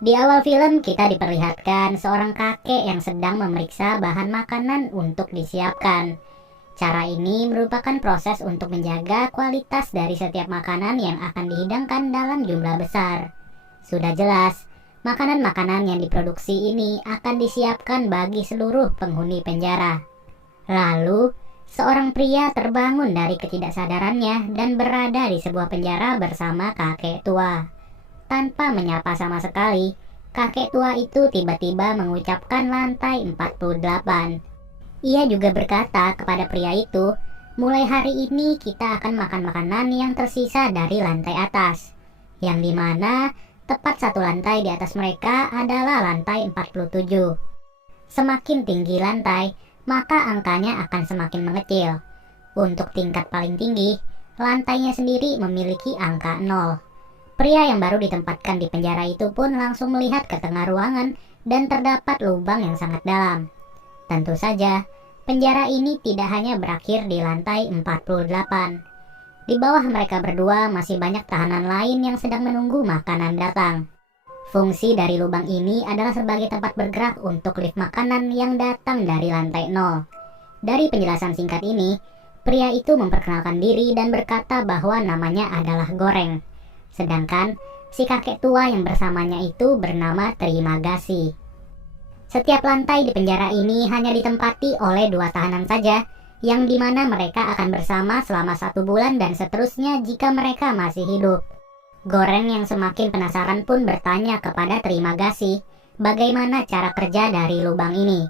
Di awal film kita diperlihatkan seorang kakek yang sedang memeriksa bahan makanan untuk disiapkan. Cara ini merupakan proses untuk menjaga kualitas dari setiap makanan yang akan dihidangkan dalam jumlah besar. Sudah jelas, makanan-makanan yang diproduksi ini akan disiapkan bagi seluruh penghuni penjara. Lalu, seorang pria terbangun dari ketidaksadarannya dan berada di sebuah penjara bersama kakek tua. Tanpa menyapa sama sekali, kakek tua itu tiba-tiba mengucapkan lantai 48. Ia juga berkata kepada pria itu, mulai hari ini kita akan makan makanan yang tersisa dari lantai atas, yang dimana tepat satu lantai di atas mereka adalah lantai 47. Semakin tinggi lantai, maka angkanya akan semakin mengecil. Untuk tingkat paling tinggi, lantainya sendiri memiliki angka 0. Pria yang baru ditempatkan di penjara itu pun langsung melihat ke tengah ruangan dan terdapat lubang yang sangat dalam. Tentu saja, penjara ini tidak hanya berakhir di lantai 48. Di bawah mereka berdua masih banyak tahanan lain yang sedang menunggu makanan datang. Fungsi dari lubang ini adalah sebagai tempat bergerak untuk lift makanan yang datang dari lantai 0. Dari penjelasan singkat ini, pria itu memperkenalkan diri dan berkata bahwa namanya adalah Goreng. Sedangkan si kakek tua yang bersamanya itu bernama Terima Kasih. Setiap lantai di penjara ini hanya ditempati oleh 2 tahanan saja, yang dimana mereka akan bersama selama 1 bulan dan seterusnya jika mereka masih hidup. Goreng yang semakin penasaran pun bertanya kepada Terima Kasih bagaimana cara kerja dari lubang ini.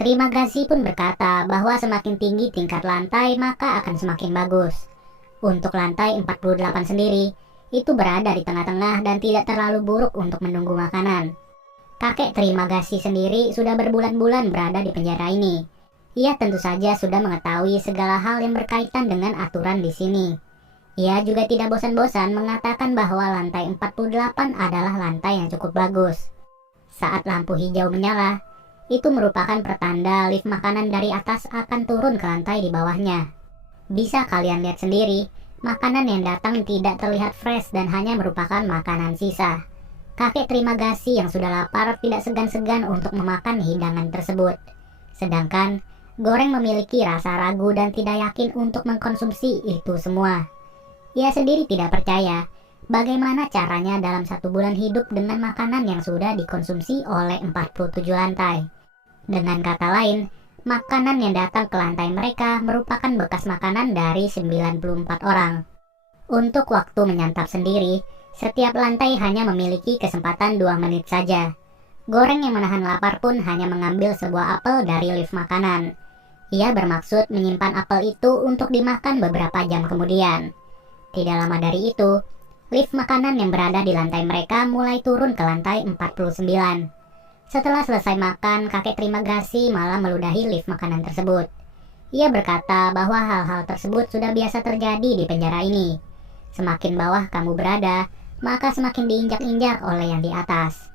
Terima Kasih pun berkata bahwa semakin tinggi tingkat lantai maka akan semakin bagus. Untuk lantai 48 sendiri, itu berada di tengah-tengah dan tidak terlalu buruk untuk menunggu makanan. Kakek Terima Kasih sendiri sudah berbulan-bulan berada di penjara ini. Ia tentu saja sudah mengetahui segala hal yang berkaitan dengan aturan di sini. Ia juga tidak bosan-bosan mengatakan bahwa lantai 48 adalah lantai yang cukup bagus. Saat lampu hijau menyala, itu merupakan pertanda lift makanan dari atas akan turun ke lantai di bawahnya. Bisa kalian lihat sendiri, makanan yang datang tidak terlihat fresh dan hanya merupakan makanan sisa. Kakek Terima Kasih yang sudah lapar tidak segan-segan untuk memakan hidangan tersebut. Sedangkan Goreng memiliki rasa ragu dan tidak yakin untuk mengkonsumsi itu semua. Ia sendiri tidak percaya bagaimana caranya dalam 1 bulan hidup dengan makanan yang sudah dikonsumsi oleh 47 lantai. Dengan kata lain, makanan yang datang ke lantai mereka merupakan bekas makanan dari 94 orang. Untuk waktu menyantap sendiri, setiap lantai hanya memiliki kesempatan 2 menit saja. Goreng yang menahan lapar pun hanya mengambil sebuah apel dari lift makanan. Ia bermaksud menyimpan apel itu untuk dimakan beberapa jam kemudian. Tidak lama dari itu, lift makanan yang berada di lantai mereka mulai turun ke lantai 49. Setelah selesai makan, kakek Terima Kasih malah meludahi lift makanan tersebut. Ia berkata bahwa hal-hal tersebut sudah biasa terjadi di penjara ini. Semakin bawah kamu berada, maka semakin diinjak-injak oleh yang di atas.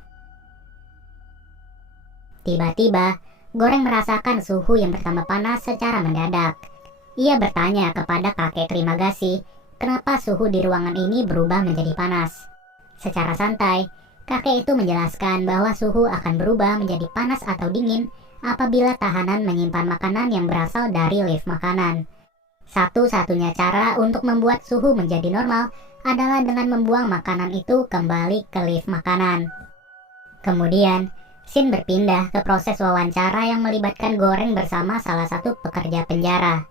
Tiba-tiba, Goreng merasakan suhu yang bertambah panas secara mendadak. Ia bertanya kepada kakek Terima Kasih, kenapa suhu di ruangan ini berubah menjadi panas. Secara santai, kakek itu menjelaskan bahwa suhu akan berubah menjadi panas atau dingin apabila tahanan menyimpan makanan yang berasal dari lift makanan. Satu-satunya cara untuk membuat suhu menjadi normal adalah dengan membuang makanan itu kembali ke lift makanan. Kemudian, scene berpindah ke proses wawancara yang melibatkan Goreng bersama salah satu pekerja penjara.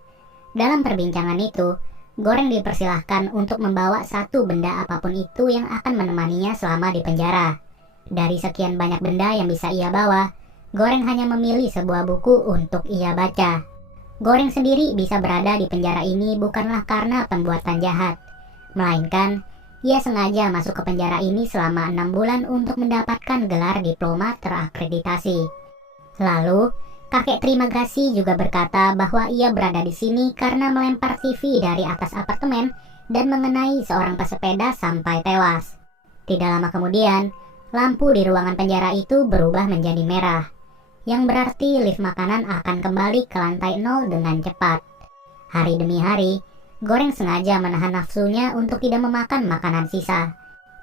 Dalam perbincangan itu, Goreng dipersilahkan untuk membawa satu benda apapun itu yang akan menemaninya selama di penjara. Dari sekian banyak benda yang bisa ia bawa, Goreng hanya memilih sebuah buku untuk ia baca. Goreng sendiri bisa berada di penjara ini bukanlah karena pembuatan jahat, melainkan ia sengaja masuk ke penjara ini selama 6 bulan untuk mendapatkan gelar diploma terakreditasi. Lalu, kakek Terima Kasih juga berkata bahwa ia berada di sini karena melempar TV dari atas apartemen dan mengenai seorang pesepeda sampai tewas. Tidak lama kemudian, lampu di ruangan penjara itu berubah menjadi merah, yang berarti lift makanan akan kembali ke lantai 0 dengan cepat. Hari demi hari, Goreng sengaja menahan nafsunya untuk tidak memakan makanan sisa.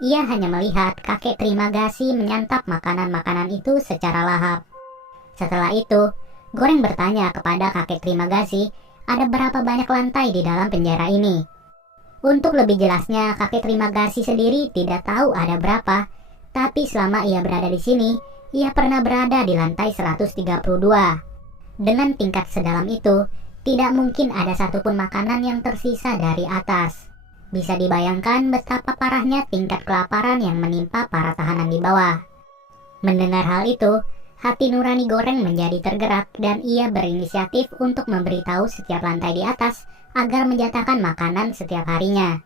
Ia hanya melihat kakek Trimagasi menyantap makanan-makanan itu secara lahap. Setelah itu, Goreng bertanya kepada kakek Trimagasi, ada berapa banyak lantai di dalam penjara ini. Untuk lebih jelasnya, kakek Trimagasi sendiri tidak tahu ada berapa, tapi selama ia berada di sini, ia pernah berada di lantai 132. Dengan tingkat sedalam itu, tidak mungkin ada satupun makanan yang tersisa dari atas. Bisa dibayangkan betapa parahnya tingkat kelaparan yang menimpa para tahanan di bawah. Mendengar hal itu, hati nurani Goreng menjadi tergerak dan ia berinisiatif untuk memberitahu setiap lantai di atas agar menjatahkan makanan setiap harinya.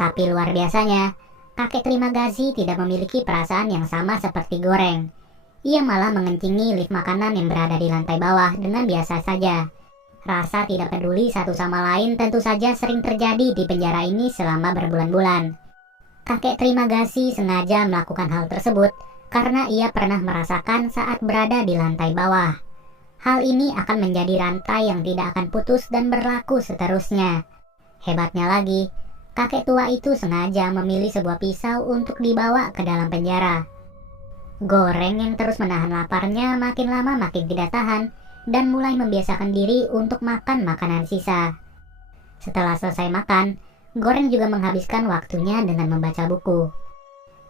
Tapi luar biasanya, kakek Trimagasi tidak memiliki perasaan yang sama seperti Goreng. Ia malah mengencingi lift makanan yang berada di lantai bawah dengan biasa saja. Rasa tidak peduli satu sama lain tentu saja sering terjadi di penjara ini selama berbulan-bulan. Kakek Trimagasi sengaja melakukan hal tersebut karena ia pernah merasakan saat berada di lantai bawah. Hal ini akan menjadi rantai yang tidak akan putus dan berlaku seterusnya. Hebatnya lagi, kakek tua itu sengaja memilih sebuah pisau untuk dibawa ke dalam penjara. Goreng yang terus menahan laparnya makin lama makin tidak tahan dan mulai membiasakan diri untuk makan makanan sisa. Setelah selesai makan, Goreng juga menghabiskan waktunya dengan membaca buku.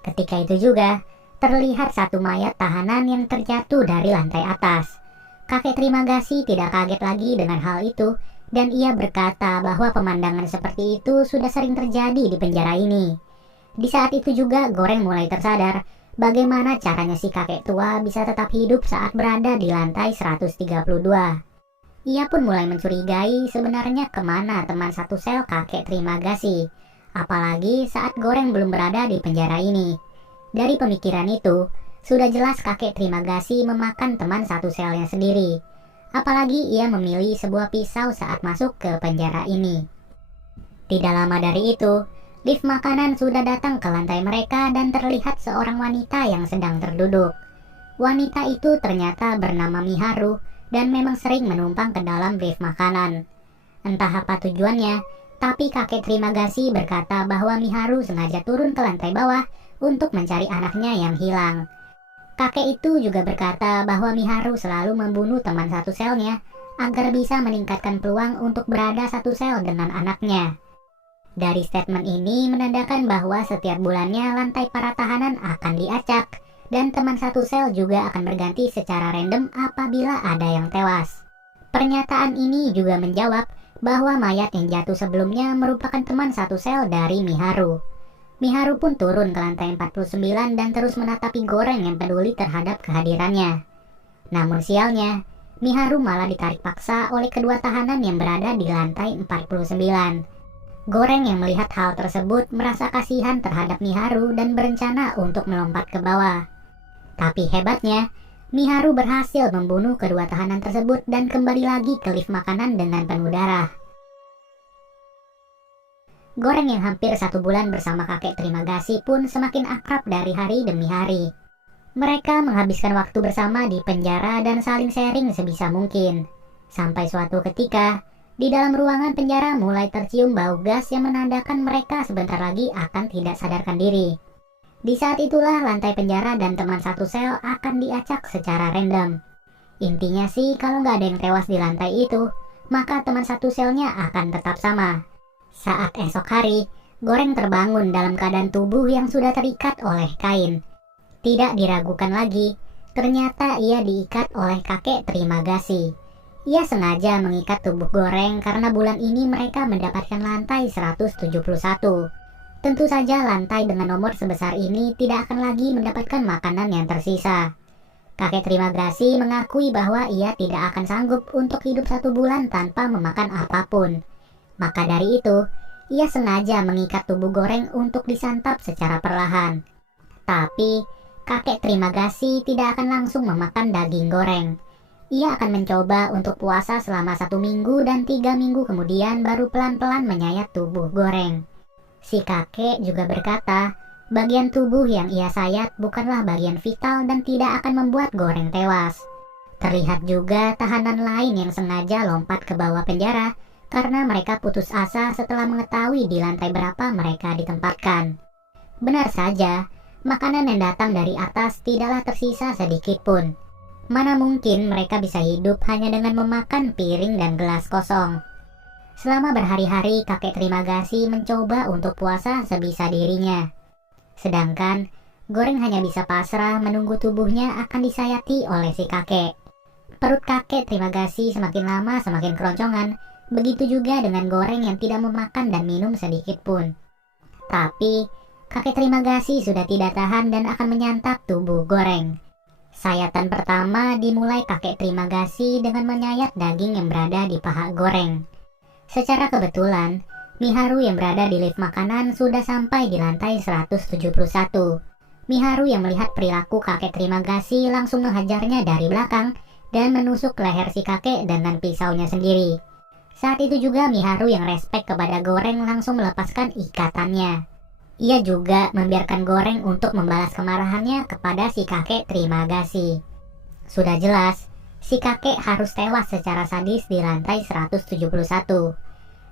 Ketika itu juga, terlihat satu mayat tahanan yang terjatuh dari lantai atas. Kakek Trimagasi tidak kaget lagi dengan hal itu, dan ia berkata bahwa pemandangan seperti itu sudah sering terjadi di penjara ini. Di saat itu juga Goreng mulai tersadar bagaimana caranya si kakek tua bisa tetap hidup saat berada di lantai 132. Ia pun mulai mencurigai sebenarnya kemana teman satu sel kakek Trimagasi. Apalagi saat Goreng belum berada di penjara ini. Dari pemikiran itu, sudah jelas kakek Trimagasi memakan teman satu selnya sendiri. Apalagi ia memilih sebuah pisau saat masuk ke penjara ini. Tidak lama dari itu, lift makanan sudah datang ke lantai mereka dan terlihat seorang wanita yang sedang terduduk. Wanita itu ternyata bernama Miharu dan memang sering menumpang ke dalam lift makanan. Entah apa tujuannya, tapi kakek Trimagasi berkata bahwa Miharu sengaja turun ke lantai bawah untuk mencari anaknya yang hilang. Kakek itu juga berkata bahwa Miharu selalu membunuh teman satu selnya agar bisa meningkatkan peluang untuk berada satu sel dengan anaknya. Dari statement ini menandakan bahwa setiap bulannya lantai para tahanan akan diacak dan teman satu sel juga akan berganti secara random apabila ada yang tewas. Pernyataan ini juga menjawab bahwa mayat yang jatuh sebelumnya merupakan teman satu sel dari Miharu. Miharu pun turun ke lantai 49 dan terus menatapi Goreng yang peduli terhadap kehadirannya. Namun sialnya, Miharu malah ditarik paksa oleh kedua tahanan yang berada di lantai 49. Goreng yang melihat hal tersebut merasa kasihan terhadap Miharu dan berencana untuk melompat ke bawah. Tapi hebatnya, Miharu berhasil membunuh kedua tahanan tersebut dan kembali lagi ke lift makanan dengan penuh darah. Goreng yang hampir 1 bulan bersama kakek Trimagasi pun semakin akrab dari hari demi hari. Mereka menghabiskan waktu bersama di penjara dan saling sharing sebisa mungkin. Sampai suatu ketika, di dalam ruangan penjara mulai tercium bau gas yang menandakan mereka sebentar lagi akan tidak sadarkan diri. Di saat itulah lantai penjara dan teman satu sel akan diacak secara random. Intinya sih kalau nggak ada yang tewas di lantai itu, maka teman satu selnya akan tetap sama. Saat esok hari, Goreng terbangun dalam keadaan tubuh yang sudah terikat oleh kain. Tidak diragukan lagi, ternyata ia diikat oleh kakek Trimagasi. Ia sengaja mengikat tubuh Goreng karena bulan ini mereka mendapatkan lantai 171. Tentu saja lantai dengan nomor sebesar ini tidak akan lagi mendapatkan makanan yang tersisa. Kakek Trimagasi mengakui bahwa ia tidak akan sanggup untuk hidup 1 bulan tanpa memakan apapun. Maka dari itu, ia sengaja mengikat tubuh Goreng untuk disantap secara perlahan. Tapi, kakek Trimagasi tidak akan langsung memakan daging Goreng. Ia akan mencoba untuk puasa selama 1 minggu dan 3 minggu kemudian baru pelan-pelan menyayat tubuh Goreng. Si kakek juga berkata, bagian tubuh yang ia sayat bukanlah bagian vital dan tidak akan membuat Goreng tewas. Terlihat juga tahanan lain yang sengaja lompat ke bawah penjara karena mereka putus asa setelah mengetahui di lantai berapa mereka ditempatkan. Benar saja, makanan yang datang dari atas tidaklah tersisa sedikit pun. Mana mungkin mereka bisa hidup hanya dengan memakan piring dan gelas kosong. Selama berhari-hari kakek Trimagasi mencoba untuk puasa sebisa dirinya. Sedangkan Goreng hanya bisa pasrah menunggu tubuhnya akan disayati oleh si kakek. Perut kakek Trimagasi semakin lama semakin keroncongan, begitu juga dengan Goreng yang tidak memakan dan minum sedikit pun. Tapi kakek Trimagasi sudah tidak tahan dan akan menyantap tubuh Goreng. Sayatan pertama dimulai kakek Trimagasi dengan menyayat daging yang berada di paha Goreng. Secara kebetulan, Miharu yang berada di lift makanan sudah sampai di lantai 171. Miharu yang melihat perilaku kakek Trimagasi langsung menghajarnya dari belakang dan menusuk leher si kakek dengan pisaunya sendiri. Saat itu juga Miharu yang respek kepada Goreng langsung melepaskan ikatannya. Ia juga membiarkan Goreng untuk membalas kemarahannya kepada si kakek Trimagasi. Sudah jelas, si kakek harus tewas secara sadis di lantai 171.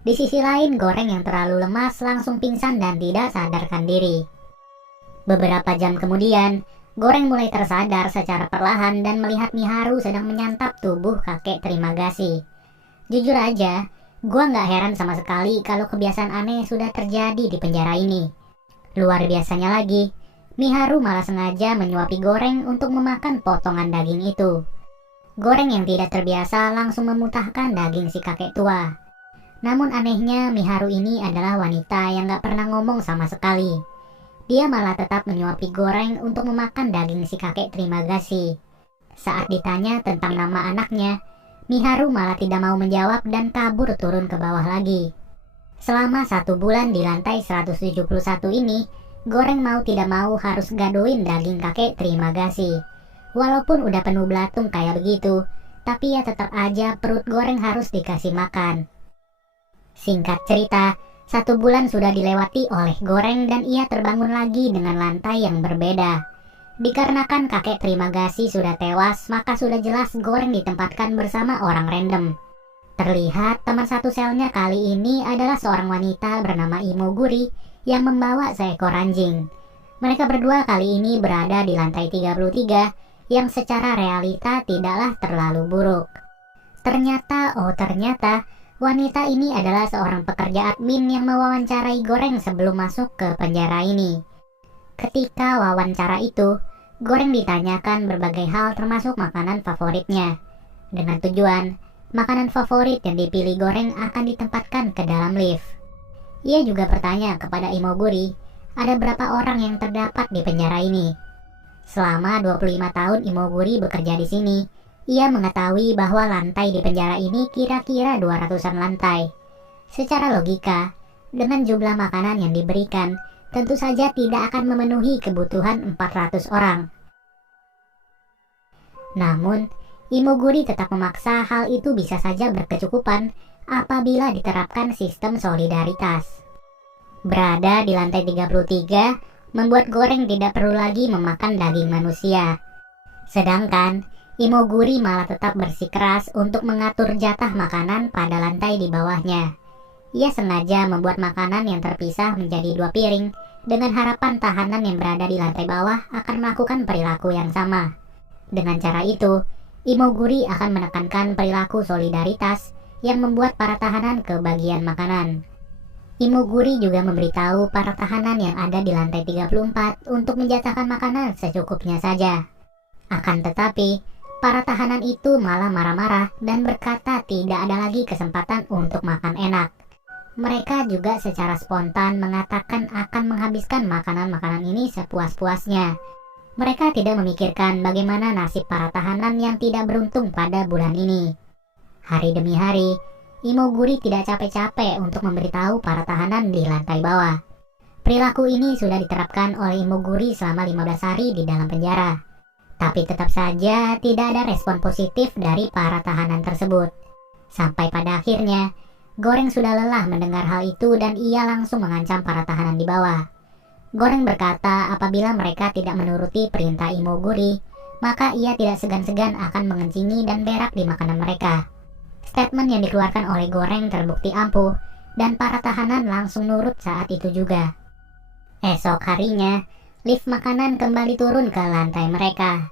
Di sisi lain, Goreng yang terlalu lemas langsung pingsan dan tidak sadarkan diri. Beberapa jam kemudian, Goreng mulai tersadar secara perlahan dan melihat Miharu sedang menyantap tubuh kakek Trimagasi. Jujur aja, gua nggak heran sama sekali kalau kebiasaan aneh sudah terjadi di penjara ini. Luar biasanya lagi, Miharu malah sengaja menyuapi Goreng untuk memakan potongan daging itu. Goreng yang tidak terbiasa langsung memutahkan daging si kakek tua. Namun anehnya Miharu ini adalah wanita yang gak pernah ngomong sama sekali. Dia malah tetap menyuapi Goreng untuk memakan daging si kakek Trimagasi. Saat ditanya tentang nama anaknya, Miharu malah tidak mau menjawab dan kabur turun ke bawah lagi. Selama 1 bulan di lantai 171 ini, Goreng mau tidak mau harus gadoin daging kakek Trimagasi. Walaupun udah penuh belatung kayak begitu, tapi ya tetap aja perut Goreng harus dikasih makan. Singkat cerita, 1 bulan sudah dilewati oleh Goreng dan ia terbangun lagi dengan lantai yang berbeda. Dikarenakan kakek Trimagasi sudah tewas, maka sudah jelas Goreng ditempatkan bersama orang random. Terlihat teman satu selnya kali ini adalah seorang wanita bernama Imoguri yang membawa seekor anjing. Mereka berdua kali ini berada di lantai 33 yang secara realita tidaklah terlalu buruk. Ternyata wanita ini adalah seorang pekerja admin yang mewawancarai Goreng sebelum masuk ke penjara ini. Ketika wawancara itu, Goreng ditanyakan berbagai hal termasuk makanan favoritnya. Dengan tujuan, makanan favorit yang dipilih Goreng akan ditempatkan ke dalam lift. Ia juga bertanya kepada Imoguri, ada berapa orang yang terdapat di penjara ini. Selama 25 tahun Imoguri bekerja di sini, ia mengetahui bahwa lantai di penjara ini kira-kira 200-an lantai. Secara logika, dengan jumlah makanan yang diberikan, tentu saja tidak akan memenuhi kebutuhan 400 orang. Namun, Imoguri tetap memaksa hal itu bisa saja berkecukupan apabila diterapkan sistem solidaritas. Berada di lantai 33 membuat Goreng tidak perlu lagi memakan daging manusia. Sedangkan Imoguri malah tetap bersikeras untuk mengatur jatah makanan pada lantai di bawahnya. Ia sengaja membuat makanan yang terpisah menjadi 2 piring dengan harapan tahanan yang berada di lantai bawah akan melakukan perilaku yang sama. Dengan cara itu, Imoguri akan menekankan perilaku solidaritas yang membuat para tahanan kebagian makanan. Imoguri juga memberitahu para tahanan yang ada di lantai 34 untuk menjatahkan makanan secukupnya saja. Akan tetapi, para tahanan itu malah marah-marah dan berkata tidak ada lagi kesempatan untuk makan enak. Mereka juga secara spontan mengatakan akan menghabiskan makanan-makanan ini sepuas-puasnya. Mereka tidak memikirkan bagaimana nasib para tahanan yang tidak beruntung pada bulan ini. Hari demi hari, Imoguri tidak capek-capek untuk memberitahu para tahanan di lantai bawah. Perilaku ini sudah diterapkan oleh Imoguri selama 15 hari di dalam penjara. Tapi tetap saja tidak ada respon positif dari para tahanan tersebut. Sampai pada akhirnya, Goreng sudah lelah mendengar hal itu dan ia langsung mengancam para tahanan di bawah. Goreng berkata apabila mereka tidak menuruti perintah Imoguri, maka ia tidak segan-segan akan mengencingi dan berak di makanan mereka. Statement yang dikeluarkan oleh Goreng terbukti ampuh, dan para tahanan langsung nurut saat itu juga. Esok harinya, lift makanan kembali turun ke lantai mereka.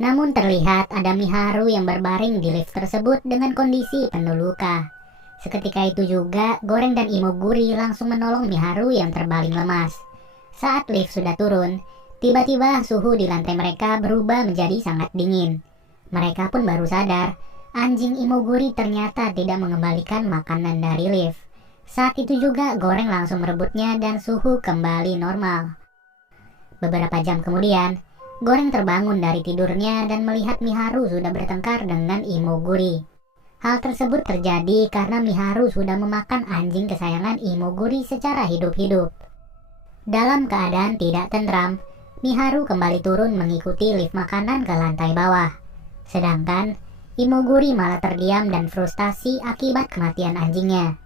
Namun terlihat ada Miharu yang berbaring di lift tersebut dengan kondisi penuh luka. Seketika itu juga, Goreng dan Imoguri langsung menolong Miharu yang terbaling lemas. Saat lift sudah turun, tiba-tiba suhu di lantai mereka berubah menjadi sangat dingin. Mereka pun baru sadar, anjing Imoguri ternyata tidak mengembalikan makanan dari lift. Saat itu juga Goreng langsung merebutnya dan suhu kembali normal. Beberapa jam kemudian, Goreng terbangun dari tidurnya dan melihat Miharu sudah bertengkar dengan Imoguri. Hal tersebut terjadi karena Miharu sudah memakan anjing kesayangan Imoguri secara hidup-hidup. Dalam keadaan tidak tentram, Miharu kembali turun mengikuti lift makanan ke lantai bawah. Sedangkan Imoguri malah terdiam dan frustasi akibat kematian anjingnya.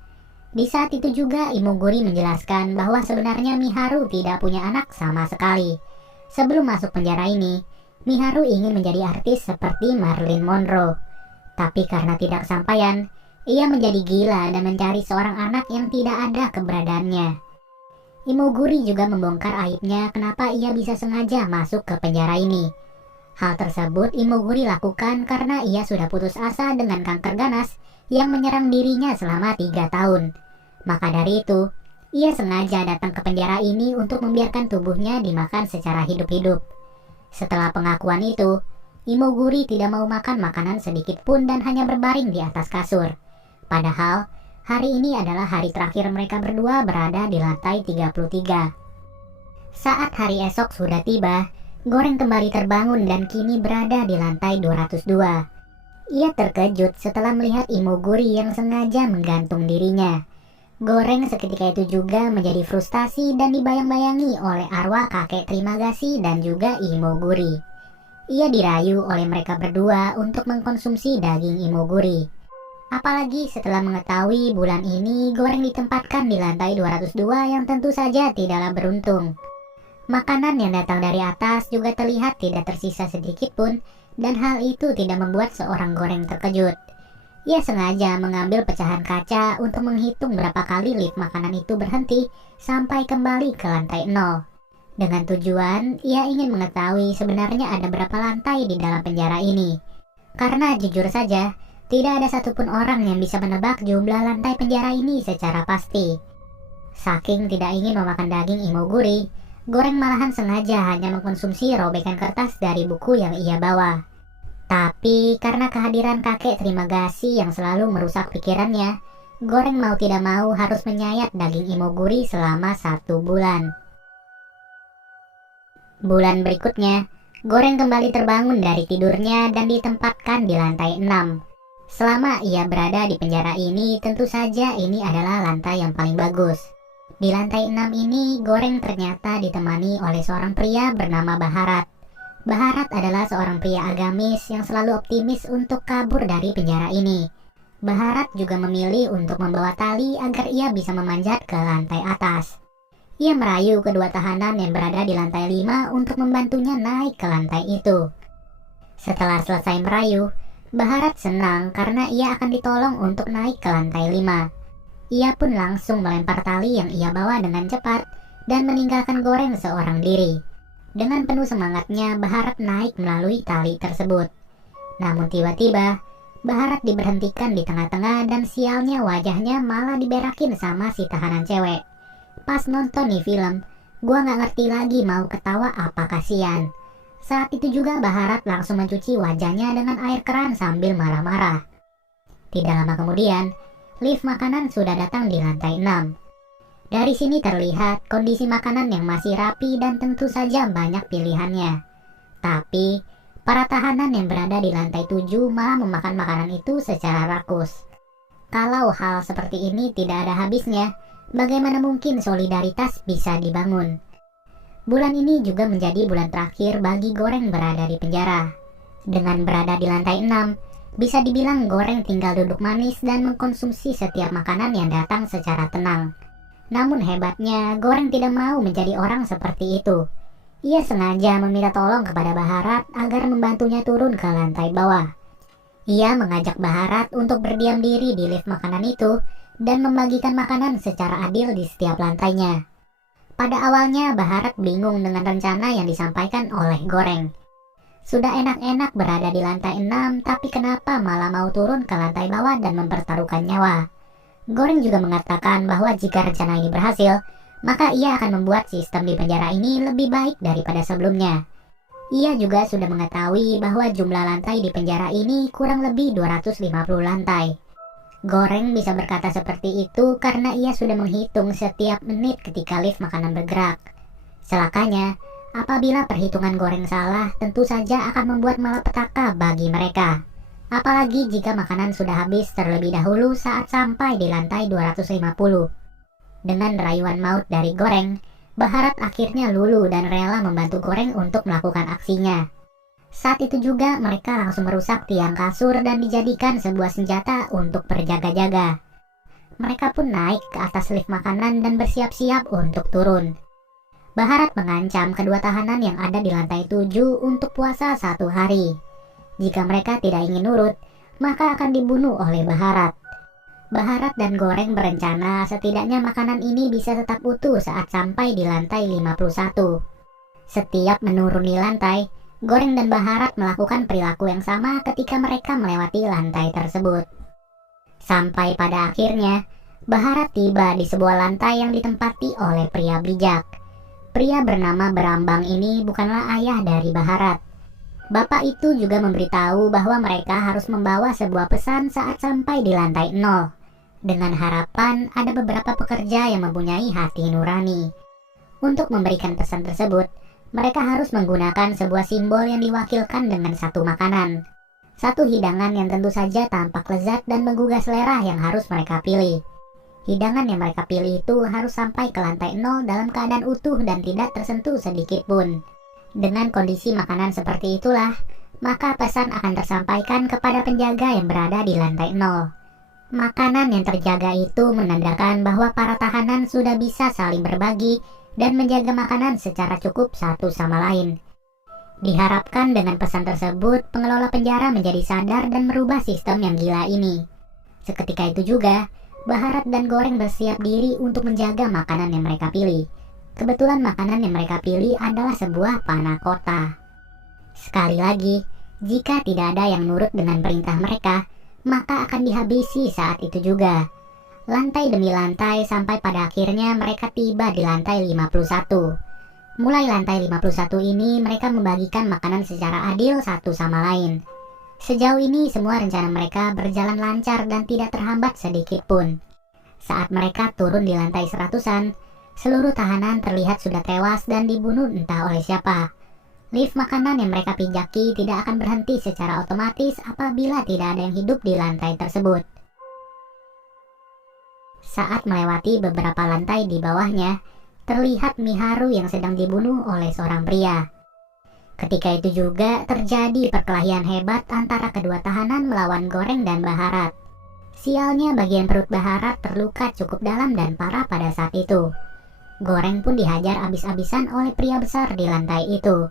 Di saat itu juga Imoguri menjelaskan bahwa sebenarnya Miharu tidak punya anak sama sekali. Sebelum masuk penjara ini, Miharu ingin menjadi artis seperti Marilyn Monroe. Tapi karena tidak kesampaian, ia menjadi gila dan mencari seorang anak yang tidak ada keberadaannya. Imoguri juga membongkar aibnya kenapa ia bisa sengaja masuk ke penjara ini. Hal tersebut Imoguri lakukan karena ia sudah putus asa dengan kanker ganas yang menyerang dirinya selama 3 tahun. Maka dari itu, ia sengaja datang ke penjara ini untuk membiarkan tubuhnya dimakan secara hidup-hidup. Setelah pengakuan itu, Imoguri tidak mau makan makanan sedikit pun dan hanya berbaring di atas kasur. Padahal, hari ini adalah hari terakhir mereka berdua berada di lantai 33. Saat hari esok sudah tiba, Goreng kembali terbangun dan kini berada di lantai 202. Ia terkejut setelah melihat Imoguri yang sengaja menggantung dirinya. Goreng seketika itu juga menjadi frustasi dan dibayang-bayangi oleh arwah kakek Trimagasi dan juga Imoguri. Ia dirayu oleh mereka berdua untuk mengkonsumsi daging Imoguri. Apalagi setelah mengetahui bulan ini Goreng ditempatkan di lantai 202 yang tentu saja tidaklah beruntung. Makanan yang datang dari atas juga terlihat tidak tersisa sedikit pun, dan hal itu tidak membuat seorang Goreng terkejut. Ia sengaja mengambil pecahan kaca untuk menghitung berapa kali lift makanan itu berhenti sampai kembali ke lantai 0. Dengan tujuan, ia ingin mengetahui sebenarnya ada berapa lantai di dalam penjara ini. Karena jujur saja, tidak ada satupun orang yang bisa menebak jumlah lantai penjara ini secara pasti. Saking tidak ingin memakan daging Imoguri, Goreng malahan sengaja hanya mengkonsumsi robekan kertas dari buku yang ia bawa. Tapi karena kehadiran kakek Trimagasi yang selalu merusak pikirannya, Goreng mau tidak mau harus menyayat daging Imoguri selama 1 bulan. Bulan berikutnya, Goreng kembali terbangun dari tidurnya dan ditempatkan di lantai 6. Selama ia berada di penjara ini, tentu saja ini adalah lantai yang paling bagus. Di lantai 6 ini, Goreng ternyata ditemani oleh seorang pria bernama Baharat. Baharat adalah seorang pria agamis yang selalu optimis untuk kabur dari penjara ini. Baharat juga memilih untuk membawa tali agar ia bisa memanjat ke lantai atas. Ia merayu kedua tahanan yang berada di lantai 5 untuk membantunya naik ke lantai itu. Setelah selesai merayu, Baharat senang karena ia akan ditolong untuk naik ke lantai 5. Ia pun langsung melempar tali yang ia bawa dengan cepat dan meninggalkan Goreng seorang diri. Dengan penuh semangatnya, Baharat naik melalui tali tersebut. Namun tiba-tiba, Baharat diberhentikan di tengah-tengah dan sialnya wajahnya malah diberakin sama si tahanan cewek. Pas nonton nih film, gua gak ngerti lagi mau ketawa apa kasihan. Saat itu juga Baharat langsung mencuci wajahnya dengan air keran sambil marah-marah. Tidak lama kemudian, lift makanan sudah datang di lantai 6. Dari sini terlihat kondisi makanan yang masih rapi dan tentu saja banyak pilihannya. Tapi, para tahanan yang berada di lantai 7 malah memakan makanan itu secara rakus. Kalau hal seperti ini tidak ada habisnya, bagaimana mungkin solidaritas bisa dibangun? Bulan ini juga menjadi bulan terakhir bagi Goreng berada di penjara. Dengan berada di lantai 6, bisa dibilang Goreng tinggal duduk manis dan mengkonsumsi setiap makanan yang datang secara tenang. Namun hebatnya, Goreng tidak mau menjadi orang seperti itu. Ia sengaja meminta tolong kepada Baharat agar membantunya turun ke lantai bawah. Ia mengajak Baharat untuk berdiam diri di lift makanan itu dan membagikan makanan secara adil di setiap lantainya. Pada awalnya Baharat bingung dengan rencana yang disampaikan oleh Goreng. Sudah enak-enak berada di lantai 6, tapi kenapa malah mau turun ke lantai bawah dan mempertaruhkan nyawa? Goreng juga mengatakan bahwa jika rencana ini berhasil, maka ia akan membuat sistem di penjara ini lebih baik daripada sebelumnya. Ia juga sudah mengetahui bahwa jumlah lantai di penjara ini kurang lebih 250 lantai. Goreng bisa berkata seperti itu karena ia sudah menghitung setiap menit ketika lift makanan bergerak. Celakanya, apabila perhitungan Goreng salah, tentu saja akan membuat malapetaka bagi mereka. Apalagi jika makanan sudah habis terlebih dahulu saat sampai di lantai 250. Dengan rayuan maut dari Goreng, Baharat akhirnya luluh dan rela membantu Goreng untuk melakukan aksinya. Saat itu juga mereka langsung merusak tiang kasur dan dijadikan sebuah senjata untuk berjaga-jaga. Mereka pun naik ke atas lift makanan dan bersiap-siap untuk turun. Baharat mengancam kedua tahanan yang ada di lantai 7 untuk puasa 1 hari. Jika mereka tidak ingin nurut, maka akan dibunuh oleh Baharat. Baharat dan Goreng berencana setidaknya makanan ini bisa tetap utuh saat sampai di lantai 51. Setiap menuruni lantai, Goreng dan Baharat melakukan perilaku yang sama ketika mereka melewati lantai tersebut. Sampai pada akhirnya, Baharat tiba di sebuah lantai yang ditempati oleh pria bijak. Pria bernama Berambang ini bukanlah ayah dari Baharat. Bapak itu juga memberitahu bahwa mereka harus membawa sebuah pesan saat sampai di lantai 0. Dengan harapan ada beberapa pekerja yang mempunyai hati nurani. Untuk memberikan pesan tersebut, mereka harus menggunakan sebuah simbol yang diwakilkan dengan satu makanan. Satu hidangan yang tentu saja tampak lezat dan menggugah selera yang harus mereka pilih. Hidangan yang mereka pilih itu harus sampai ke lantai 0 dalam keadaan utuh dan tidak tersentuh sedikit pun. Dengan kondisi makanan seperti itulah, maka pesan akan tersampaikan kepada penjaga yang berada di lantai 0. Makanan yang terjaga itu menandakan bahwa para tahanan sudah bisa saling berbagi dan menjaga makanan secara cukup satu sama lain. Diharapkan dengan pesan tersebut, pengelola penjara menjadi sadar dan merubah sistem yang gila ini. Seketika itu juga, Baharat dan Goreng bersiap diri untuk menjaga makanan yang mereka pilih. Kebetulan makanan yang mereka pilih adalah sebuah panah kota. Sekali lagi, jika tidak ada yang nurut dengan perintah mereka, maka akan dihabisi saat itu juga. Lantai demi lantai sampai pada akhirnya mereka tiba di lantai 51. Mulai lantai 51 ini mereka membagikan makanan secara adil satu sama lain. Sejauh ini semua rencana mereka berjalan lancar dan tidak terhambat sedikit pun. Saat mereka turun di lantai 100-an, seluruh tahanan terlihat sudah tewas dan dibunuh entah oleh siapa. Lift makanan yang mereka pijaki tidak akan berhenti secara otomatis apabila tidak ada yang hidup di lantai tersebut. Saat melewati beberapa lantai di bawahnya, terlihat Miharu yang sedang dibunuh oleh seorang pria. Ketika itu juga terjadi perkelahian hebat antara kedua tahanan melawan Goreng dan Baharat. Sialnya bagian perut Baharat terluka cukup dalam dan parah pada saat itu. Goreng pun dihajar habis-habisan oleh pria besar di lantai itu.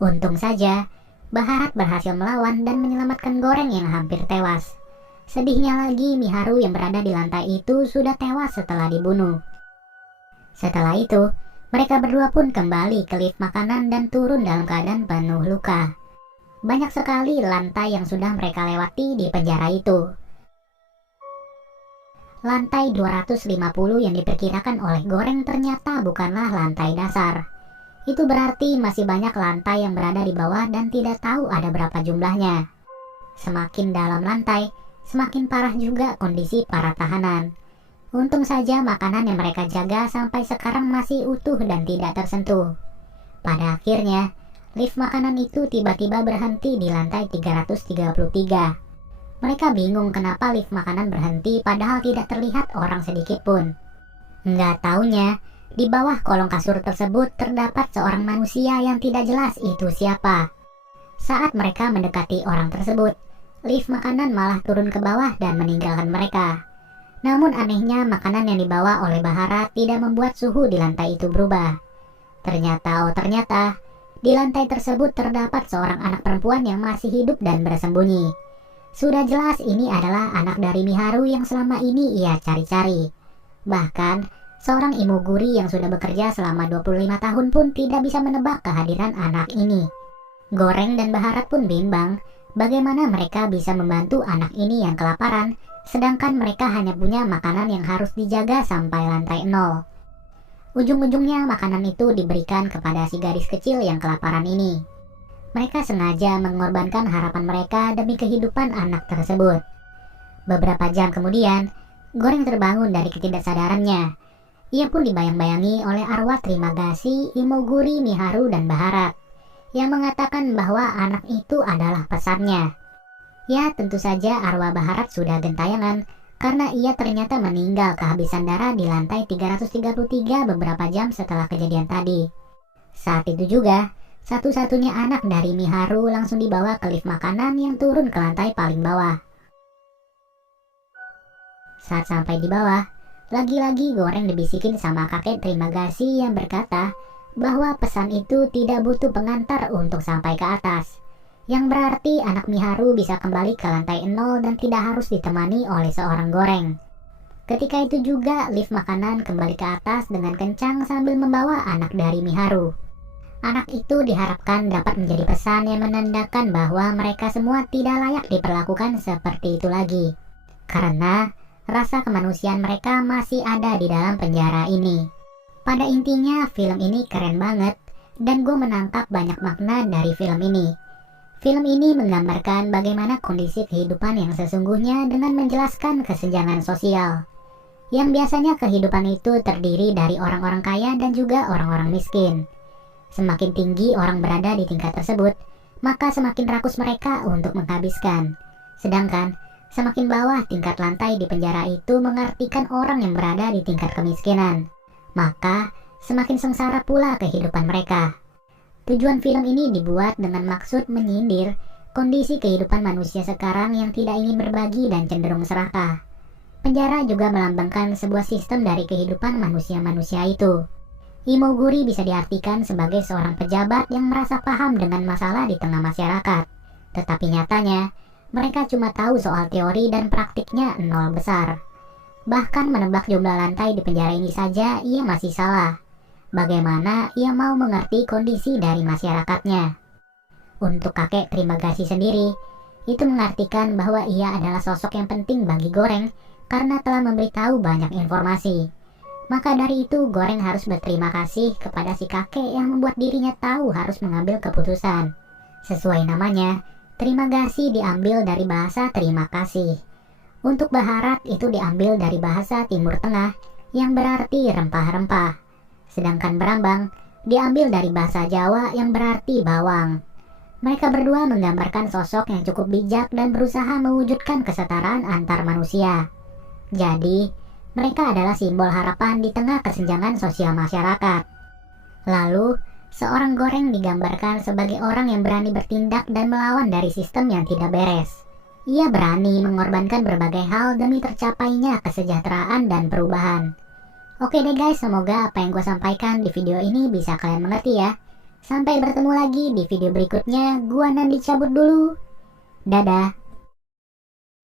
Untung saja, Baharat berhasil melawan dan menyelamatkan Goreng yang hampir tewas. Sedihnya lagi, Miharu yang berada di lantai itu sudah tewas setelah dibunuh. Setelah itu, mereka berdua pun kembali ke lift makanan dan turun dalam keadaan penuh luka. Banyak sekali lantai yang sudah mereka lewati di penjara itu. Lantai 250 yang diperkirakan oleh Goreng ternyata bukanlah lantai dasar. Itu berarti masih banyak lantai yang berada di bawah dan tidak tahu ada berapa jumlahnya. Semakin dalam lantai, semakin parah juga kondisi para tahanan. Untung saja makanan yang mereka jaga sampai sekarang masih utuh dan tidak tersentuh. Pada akhirnya, lift makanan itu tiba-tiba berhenti di lantai 333. Mereka bingung kenapa lift makanan berhenti padahal tidak terlihat orang sedikit pun. Nggak taunya, di bawah kolong kasur tersebut terdapat seorang manusia yang tidak jelas itu siapa. Saat mereka mendekati orang tersebut, lift makanan malah turun ke bawah dan meninggalkan mereka. Namun anehnya makanan yang dibawa oleh Baharat tidak membuat suhu di lantai itu berubah. Ternyata, di lantai tersebut terdapat seorang anak perempuan yang masih hidup dan bersembunyi. Sudah jelas ini adalah anak dari Miharu yang selama ini ia cari-cari. Bahkan, Seorang imoguri yang sudah bekerja selama 25 tahun pun tidak bisa menebak kehadiran anak ini. Goreng dan Baharat pun bimbang bagaimana mereka bisa membantu anak ini yang kelaparan, sedangkan mereka hanya punya makanan yang harus dijaga sampai lantai 0. Ujung-ujungnya makanan itu diberikan kepada si gadis kecil yang kelaparan ini. Mereka sengaja mengorbankan harapan mereka demi kehidupan anak tersebut. Beberapa jam kemudian, Goreng terbangun dari ketidaksadarannya. Ia pun dibayang-bayangi oleh arwah Trimagasi, Imoguri, Miharu, dan Baharat yang mengatakan bahwa anak itu adalah pesannya. Ya, tentu saja arwah Baharat sudah gentayangan karena ia ternyata meninggal kehabisan darah di lantai 333 beberapa jam setelah kejadian tadi. Saat itu juga, satu-satunya anak dari Miharu langsung dibawa ke lift makanan yang turun ke lantai paling bawah. Saat sampai di bawah, lagi-lagi Goreng dibisikin sama kakek Trimagasi yang berkata bahwa pesan itu tidak butuh pengantar untuk sampai ke atas, yang berarti anak Miharu bisa kembali ke lantai 0 dan tidak harus ditemani oleh seorang Goreng. Ketika itu juga lift makanan kembali ke atas dengan kencang sambil membawa anak dari Miharu. Anak itu diharapkan dapat menjadi pesan yang menandakan bahwa mereka semua tidak layak diperlakukan seperti itu lagi, karena rasa kemanusiaan mereka masih ada di dalam penjara ini. Pada intinya film ini keren banget dan gue menangkap banyak makna dari film ini. Film ini menggambarkan bagaimana kondisi kehidupan yang sesungguhnya dengan menjelaskan kesenjangan sosial. Yang biasanya kehidupan itu terdiri dari orang-orang kaya dan juga orang-orang miskin. Semakin tinggi orang berada di tingkat tersebut, maka semakin rakus mereka untuk menghabiskan. Sedangkan semakin bawah tingkat lantai di penjara itu mengartikan orang yang berada di tingkat kemiskinan. Maka semakin sengsara pula kehidupan mereka. Tujuan film ini dibuat dengan maksud menyindir kondisi kehidupan manusia sekarang yang tidak ingin berbagi dan cenderung serakah. Penjara juga melambangkan sebuah sistem dari kehidupan manusia-manusia itu. Imoguri bisa diartikan sebagai seorang pejabat yang merasa paham dengan masalah di tengah masyarakat. Tetapi nyatanya, mereka cuma tahu soal teori dan praktiknya nol besar. Bahkan menebak jumlah lantai di penjara ini saja ia masih salah. Bagaimana ia mau mengerti kondisi dari masyarakatnya? Untuk kakek Trimagasi sendiri, itu mengartikan bahwa ia adalah sosok yang penting bagi Goreng karena telah memberitahu banyak informasi. Maka dari itu Goreng harus berterima kasih kepada si kakek yang membuat dirinya tahu harus mengambil keputusan. Sesuai namanya, Trimagasi diambil dari bahasa terima kasih. Untuk Baharat itu diambil dari bahasa Timur Tengah yang berarti rempah-rempah. Sedangkan Brambang diambil dari bahasa Jawa yang berarti bawang. Mereka berdua menggambarkan sosok yang cukup bijak dan berusaha mewujudkan kesetaraan antar manusia. Jadi, mereka adalah simbol harapan di tengah kesenjangan sosial masyarakat. Lalu, seorang Goreng digambarkan sebagai orang yang berani bertindak dan melawan dari sistem yang tidak beres. Ia berani mengorbankan berbagai hal demi tercapainya kesejahteraan dan perubahan. Oke deh guys, semoga apa yang gue sampaikan di video ini bisa kalian mengerti ya. Sampai bertemu lagi di video berikutnya, gua Nandi cabut dulu. Dadah.